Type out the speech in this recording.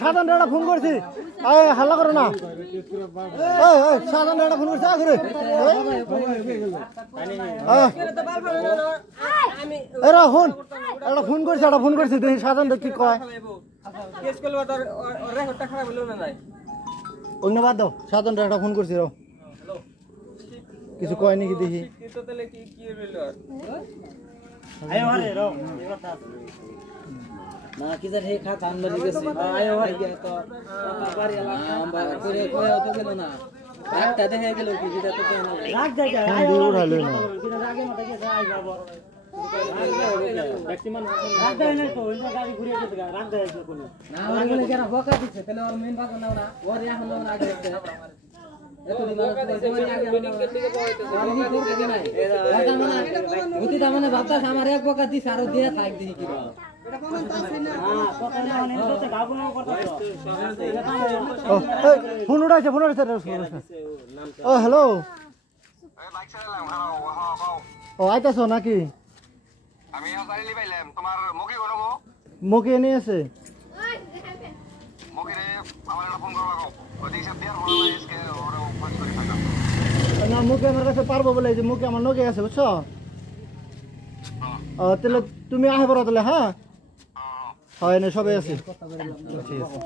সাধারণ একটা ফোন করছি হাল্লা করো না সাধারণ একটা ফোন করছি আগে এরা ফোন একটা ফোন করছি দেখি সাধারণ কি কয় অন্যবাদ দাও সাধারণ একটা ফোন করছি রো কিছু কয় নাকি দেখি না কি জানি খা ধান বলি গেছি আয়ো ভাই তো বাড়ি এলাকা করে কয় তো গেল না একটা দেখে গেল কি যেটা তো কেন রাগ যায় আয়ো উড়ালো না কিন্তু রাগে মত গেছে আই যাব ম্যাক্সিমাম রাগ যায় না তো ওই গাড়ি ঘুরে যেতে রাগ যায় কোন না ওর বলে যারা বকা দিচ্ছে তাহলে ওর মেইন ভাগ নাও না ওর এখন নাও না আগে এত দিন আগে মিটিং করতে গিয়ে বলতে নাই এটা মানে অতি দাম মানে বাতাস আমার এক বকা দিছ আর দিয়ে থাক দিই কি ফোন উঠাইছে ও হ্যালো ও আইতাছ নাকি মুখে এনে আছে না মুখে আমার কাছে পারবো বলে যে মুখে আমার নগে আছে বুঝছো তাহলে তুমি আহে পড়া তাহলে হ্যাঁ হয় না সবাই আছে ঠিক আছে